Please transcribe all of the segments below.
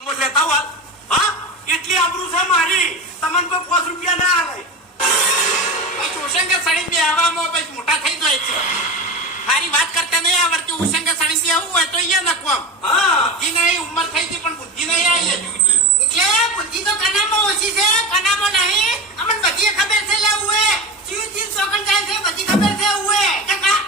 લેતા હોત હા એટલી આબરૂ છે મારી તમને કોઈ 5 રૂપિયા ના આલે પછી ઉસંગ સડી બે આવામાં પછી મોટા થઈ જાય છે મારી વાત કરતા નહીં આવડતી ઉસંગ સડી બે આવું હોય તો અહીંયા નકવામ હા બુદ્ધિ નહીં ઉંમર થઈ ગઈ પણ બુદ્ધિ નહીં આવી એટલે બુદ્ધિ તો કનામાં ઓછી છે કનામાં નહીં અમને બધી ખબર છે લે ઉએ ચીજ સોકન જાય છે બધી ખબર છે ઉએ ટકા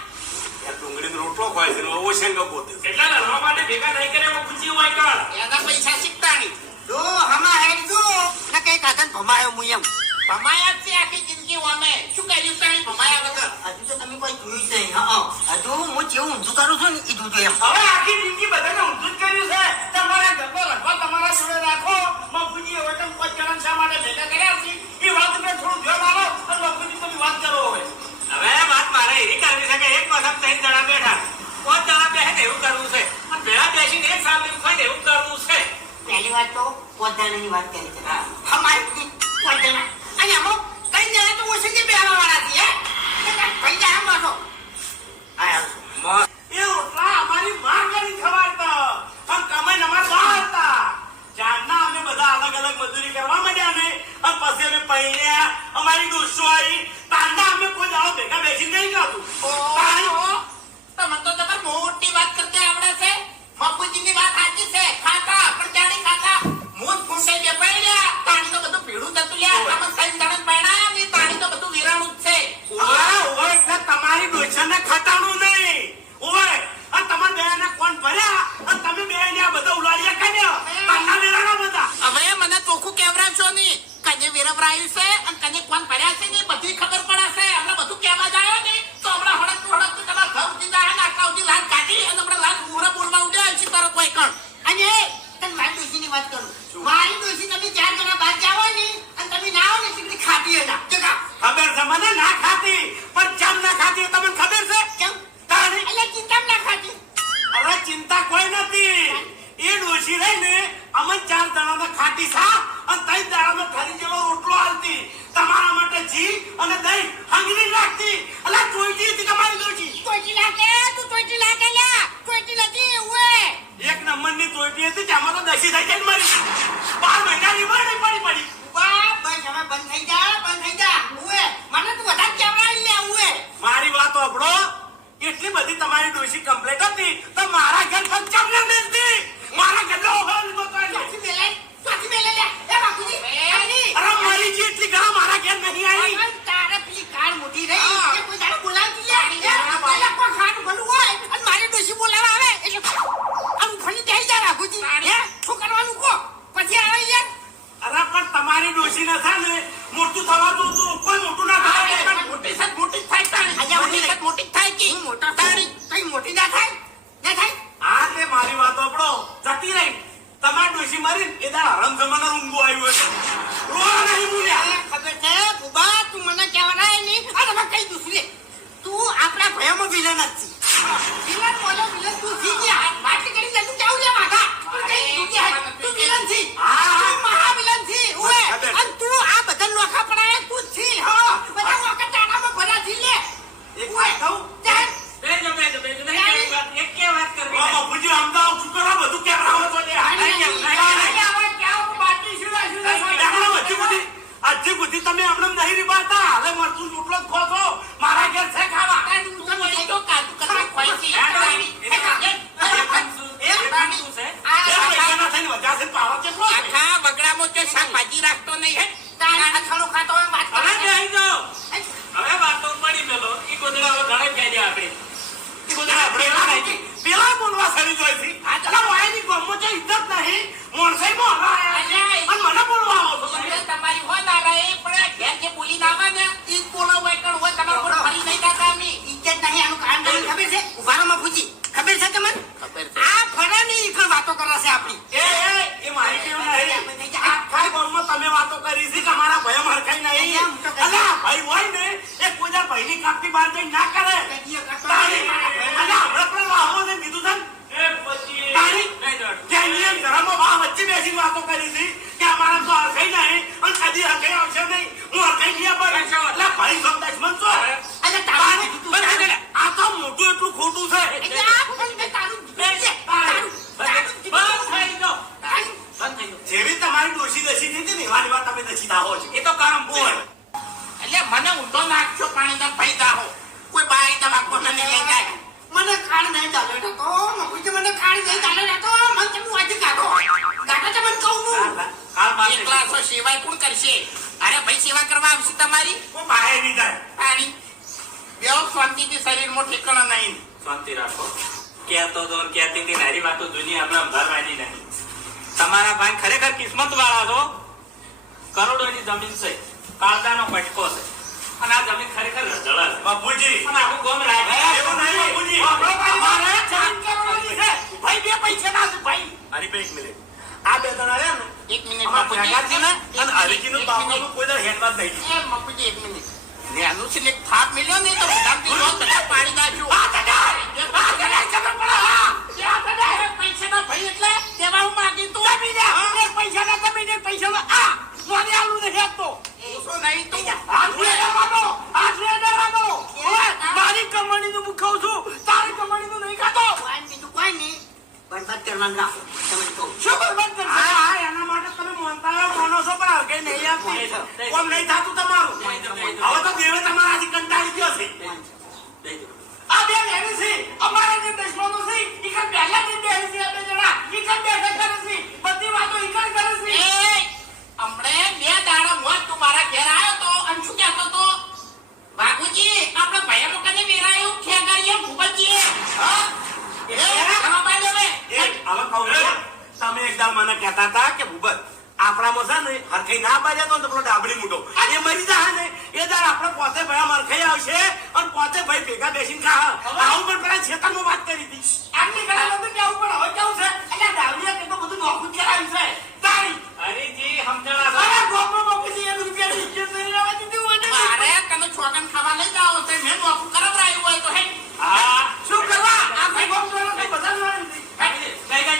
યાર ડુંગળીનો રોટલો ખાય છે ઓ શેંગ પોતે એટલા રણવા માટે ભેગા નહીં કરે એમાં પૂછી હોય કાળ એના પૈસા શીખતાણી જો હમા હેડ જો ના કઈ કાકન ભમાયો મુ એમ ભમાયા છે આખી જિંદગી અમે શું કર્યું તાણી ભમાયા વગર હજુ તો તમે કોઈ જોઈ નહીં હા હજુ હું જેવું ઊંધું કરું છું ને એ દૂધું એમ હવે આખી જિંદગી બધાને ઊંધું જ કર્યું છે તમારા ઘરનો રખવા તમારા જોડે રાખો બાપુજી હવે તમે 5 જણા શા માટે ભેગા કર્યા છે એ વાત ઉપર થોડું ધ્યાન આલો અને બાપુજી તમે વાત કરો હવે વાત મારે એવી કરવી છે કે એક વખત 3 જણા બેઠા 5 જણા બેસે ને એવું કરવું છે અને ભેળા બેસીને એક સામે ખાઈ ને એવું કરવું છે પહેલી વાત તો પોતાની વાત કરી છે હમારી પોતાના અને અમુક કઈ જણા તો ઓછી કે બેહવા વાળા છે હે કઈ જા મારો આયા એ રોટલા અમારી માં કરી ખવાડતા અને તમે નમાર બહાર હતા જાનના અમે બધા અલગ અલગ મજૂરી કરવા માંડ્યા ને અને પછી અમે પૈણ્યા અમારી દોસ્તો આવી તાંડા અમે કોઈ દાડો ભેગા બેસી નહીં ગાતું તમે તો તમાર મોટી વાત કરતા આવડે છે બાપુજીની વાત સાચી છે ખાતા પણ જાણી ખાતા મૂળ ફૂંટે બે પડ્યા તાણી તો બધું ભીડું જતું લ્યા તમે સાઈન દાડન પડ્યા ને તાણી તો બધું વિરાણું જ છે ઓય એટલે તમારી દોસ્તને ખટાણું નહીં ઓય અને તમાર બેને કોણ ભર્યા અને તમે બેને આ બધા ઉલાડિયા કાઢ્યા તાંડા વેરાના બધા હવે મને ચોખ્ખું કેવરાવશો નહીં કને વિરવરાયું છે અને કને કોણ ભર્યા છે ને બધી ખબર પડે છે હમણાં બધું કહેવા જાય ને તો હમણાં હડક તમારા ઘર ઉઠી જાય ને આટલા ઉઠી લાલ કાઢી અને હમણાં લાલ ઉમરા બોલવા ઉડ્યા છે તારો કોઈ કણ અને તને મારી ડોશીની વાત કરું મારી ડોશી તમે 4 જણા બહાર જાઓ ને અને તમે ના આવો ને સીધી ખાતી હતા જગા ખબર છે મને ના ખાતી પણ ચમ ના ખાતી એ તમને ખબર છે કેમ તારી એટલે ચિંતા ના ખાતી અરે ચિંતા કોઈ નથી એ ડોશી રહી ને અમન 4 જણાને ખાટી સા અને 3 જણાને થાળી જેવો રોટલો આલતી તમારા માટે ઘી અને દહીં હંગરી રાખતી અલા ચોઈટી હતી તમારી ડોશી ટોટી લાગે તું ટોટી લાગે લ્યા ટોટી નથી ઉએ એક નંબરની ચોઈટી હતી જેમાં તો દસી થઈ જાય મરી 12 મહિનાની વાડી પડી બા બસ હવે બંધ થઈ જા ઉએ મને તું વધારે કેવડાવી લે ઉએ મારી વાત સાંભળો એટલી બધી તમારી ડોશી કમ્પ્લીટ હતી તો મારા ઘર પર ચમને બેસતી મારા ઘરનો ઓહલ સાથી મેલે લે એ બાપુજી અરે મારી જી એટલી ઘણા મારા ઘર નહીં આવી તારે પેલી કાર મોટી રહી એ કોઈ દાડો બોલાવતી લે પેલા કોઈ ખાનું ભલું હોય અને મારી ડોશી બોલાવા આવે એટલે આમ ફણી જાય જા બાપુજી હે શું કરવાનું કો પછી આવે યાર અરે પણ તમારી ડોશી ના થાય ને મોટું થવા દો તો કોઈ મોટું ના થાય મોટી સાથ મોટી જ થાય તાણી મોટી સાથ મોટી જ થાય કે મોટા તારી કઈ મોટી ના થાય હા તે મારી વાત સાંભળો જતી રહી તમારી ડોશી મારી એ દાડા હરમ જમાના ઊંઘો આવ્યો છે રોવા નહીં બોલ્યા ખબર છે બુબા તું મને કહેવાય નહીં અને મેં કઈ દુસરી તું આપણા ભયમાં વિલન જ છે વિલન બોલો વિલન તું થઈ ગયા બાકી કરી લે તું કેવું લે માથા તું વિલન છે તું મહા વિલન છે ઓએ અને તું આ બધા લોખા પડાય તું જ છે હો બધા લોખા ટાણામાં ભર્યા છે લે એક વાત કહું ચાલ બેજો એક કે વાત કરવી બાબા પૂજી અમદાવાદ શું કરવા બધું કેમ રાવો છો લે આજથી બુદ્ધિ તમે હમણાં નહીં રીબાતા હવે મરતું રોટલો જ ખો છો મારા ઘેર છે ખાવા આખા બગડામાં જો શાકભાજી રાખતો નહીં હે અથાણું ખાતો હોય વાત હવે બેહી જાઓ હવે વાતો પડી મેલો ઈ ગોદડા હવે ઘરે જાય આપણે ઈ બધા આપણે નાખી પેલા બોલવા સડી જોઈ છે આ વાયની ગમો છે ઇજ્જત નહીં મોણસાઈ માં હવા અને મને બોલવા આવો છો તમારી હોય ના રહે પણ ઘેર જે બોલી ના આવે ને ઈ જ બોલો હોય કણ હોય મારી ડોશી દસી થઈ હતી ને એવાની વાત તમે દસી દાહો છો એ તો કરમ બોલ. એટલે મને ઊંધો નાખશો પાણીના ભાઈ જાહો કોઈ બાઈ દવા કોને નહીં લઈ જાય મને ખાણ નહીં ચાલે તો મફુજી મને ખાણ નહીં ચાલે તો મને તમે આજે કાઢો કાઢો તો મને કહું હું કાલ પાસે એકલા છો સેવા કોણ કરશે અરે ભાઈ સેવા કરવા આવશે તમારી કોઈ બહાર નહીં જાય પાણી બેવ શાંતિથી શરીરમાં ઠેકાણા નહીં શાંતિ રાખો. કહેતો તો ને કહેતી હતી નારી વાતો જૂની હમણાં ભરવાની નહીં. તમારા ભાઈ ખરેખર કિસ્મત વાળા છો. કરોડોની જમીન છે, કાળજાનો પટકો છે, અને આ જમીન ખરેખર રજળા છે. બાપુજી અને આખું ગામ રાખે. એવું નહીં બાપુજી મારે જમીન કરવાની છે ભાઈ બે પૈસા ના છે ભાઈ હરીભાઈ એક મિનિટ આ બે જણા રહ્યા ને એક મિનિટ અમારા બાપુજી. કાકાજીને અને હરીજીનું એક બાપાનું મિનિટ. કોઈ દર હેન્ડમાં જ નહીં. એ બાપુજી એક મિનિટ નેનું છે ને એક થાપ મિલ્યો ને તો બધાથી જો બધા પાડી નાખ્યું આ દાદા ખબર પડે હા આ દાદા પૈસાના ભાઈ એટલે દેવા હું માંગી તું આપી દે પૈસા ના તમે ને પૈસા ના આ મને આલું નહીં આપતો ઓછો નહીં તું મારી કમાણી નું હું ખાઉં છું તારી કમાણી નું નહીં ખાતો બીજું કોઈ નહીં બરબાદ કરવાનું રાખો તમે કહું શું બરબાદ કરશો હા એના માટે તમે મોનતા મોનો છો પણ હવે કઈ નહીં આપતી કોમ નહીં થાતું તમારું હવે તો દેવે તમારાથી કંટાળી ગયો છે દઈ દો. આ બે લેવી છે અમારા જે દુશ્મનો છે ઈ કણ પહેલા જ બેહી છે આ બે જણા ઈ કણ બેઠા કરે છે બધી વાતો ઈ કણ કરે છે એ હમણે બે દાડા મોત તું મારા ઘેર આવ્યો તો અને શું કહેતો તો બાપુજી આપણે ભયા મોકાને વેરાયું ખેગારીએ ભૂપતજીએ હા એ આમાં બાય લેવે હવે કહું છું, તમે એકદમ મને કહેતા હતા કે ભૂપત આપણામાં છે ને હરખાઈ ના બાજ્યા તો પેલો ડાબડી મૂટો એ મરી જાય ને એ દાડ આપણે પોતે ભાઈ મરખાઈ આવશે અને પોતે ભાઈ ભેગા બેસીને ખા આવું પણ પેલા છેતરમાં વાત કરી હતી આટલી ઘણા બધું કેવું પણ હવે કેવું છે એટલે દાવડિયા કે તો બધું નોખું જ કરાવ્યું છે તારી હરીજી સમજણા છો. અરે ગોપનો બાપુજી એક રૂપિયાની ઇજ્જત નહીં રહેવા દીધી હોય ને મારે તને છોકન ખાવા લઈ જાવ છે મેં નોકું કરાવરાયું હોય તો હે હા. શું કરવા આ ભાઈ ગોપ દ્વારા તો બધા જોડે દઈ દો,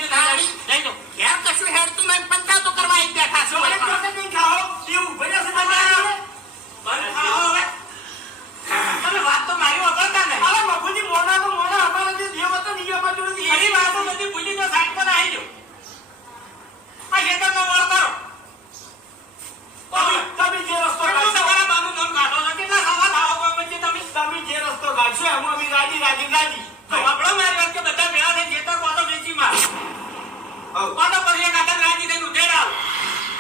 દઈ દો. ઘેર કશું હેડતું નહીં પંચાયતો કરવા આવી બેઠા છો જોડે જોડે નહીં ખાઓ એવું ભર્યા છે તમારે બંધ થાઓ હવે. તમે વાત તો મારી વગરતા નહીં. અરે બાપુજી મોના તો મોના અમારા જે દેવ હતો ને ઈ અમારા જોડે એની વાતો બધી ભૂલી તો સાઈડ પર આવી જાઓ. આ ખેતરનો વાળ કરો. તમે જે રસ્તો કેટલું કાઢશો તમારા બાનું નામ કાઢો છો? કેટલા સવા થાઓ કોઈ વચ્ચે તમે? તમે જે રસ્તો કાઢશો એમાં અમે રાજી રાજી રાજી તો આપણો મારી વાત કે બધા ભેળા થઈને ખેતર કોતો વેચી માર. કોતો પછી એક આદત રાજી થઈને ઉધેડ આવ.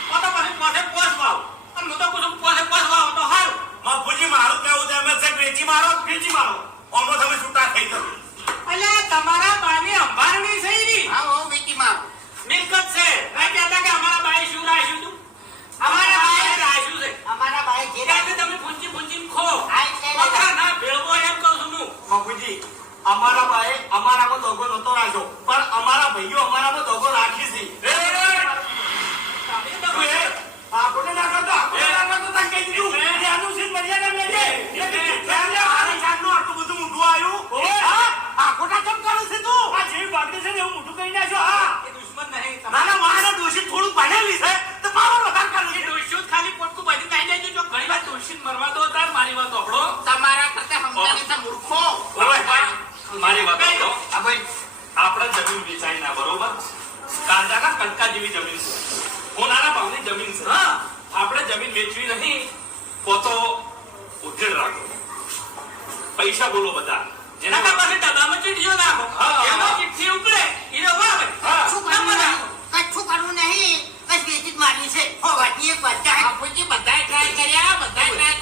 કોતો પછી પોસે પોસ વાવ. અને હું તો પૂછું પોસે પોસ વાવ તો હારું. બાપુજી મારું કેવું છે એમ છે કે વેચી મારો આમાં તમે છૂટા થઈ જાઓ અલ્યા તમારા બાની અંબારણી થઈ રહી. હા હો વિકી માં મિલકત છે. નહીં કહેતા કે અમારા બાએ શું રાખ્યું તું? અમારા બાએ રાખ્યું છે. અમારા ભાઈ જે ત્યાંથી તમે પૂંચી પૂંચીને ખો. આ એટલે ખોખા ના ભેળવો એમ કહું છું હું. બાપુજી અમારા ભાઈ અમારામાં દોગો નતો રાખ્યો પણ અમારા ભાઈઓ અમારામાં દોગો રાખી છે આપણને ના કરતો તને કહી દીધું એ અનુસીન મર્યાદા લેજે આટલું બધું ઊંધું આવ્યું હા આ ખોટા કેમ કરે છે તું આ જેવી બાગડી છે ને એવું મોટું કરી નાખ્યો હા એ દુશ્મન નહીં. નાના મારા દોષી થોડું ભણેલી છે તો પાવર વધારે એ કરે ડોશીઓ જ ખાલી પોટકું બાંધી નાઈ જાય જો ઘણી વાર ડોશીને મરવા દો તાર મારી વાત સાંભળો. તમારા કરતા સમજાવી છે મૂર્ખો મારી વાત સાંભળો. આ ભાઈ આપણે જમીન વેચાઈ ના બરોબર. કાંદાના કટકા જેવી જમીન છે. હોનારા ભાવની જમીન છે. હા આપણે જમીન વેચવી નહીં પોતો ઉધેડ રાખો. પૈસા બોલો બધા. જેના પાસે ડબ્બામાં ચીઠીઓ નાખો. એમાં ચીઠી ઉકળે એને વાવે. શું કરવું નહીં કશું કરવું નહીં કશ વેચી જ મારવી છે હો વાતની એક વાત ચાહે બાપુજી બધાય ટ્રાય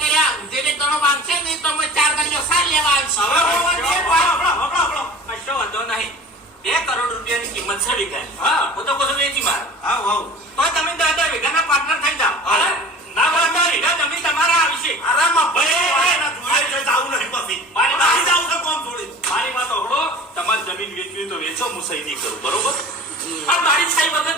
કર્યા ઉધેડે કરો માંગશે નહીં તો અમે 4 ગણીઓ સાર લેવા આવશે હવે કશો વાંધો નહીં. 2 કરોડ રૂપિયાની કિંમત છે વીઘાની. હું તો કહું વેચી માર. તો તમે 10 વીઘાના પાર્ટનર થઈ જાઓ. ના 10 વીઘા જમીન તમારા આવશે. આરામમાં ભાઈ આવું નહીં પછી મારી મારી જાવ છે કોમ થોડી મારી વાત સાંભળો. તમારી જમીન વેચવી તો વેચો, હું સહી નહીં કરું બરોબર. પણ મારી સહી વગર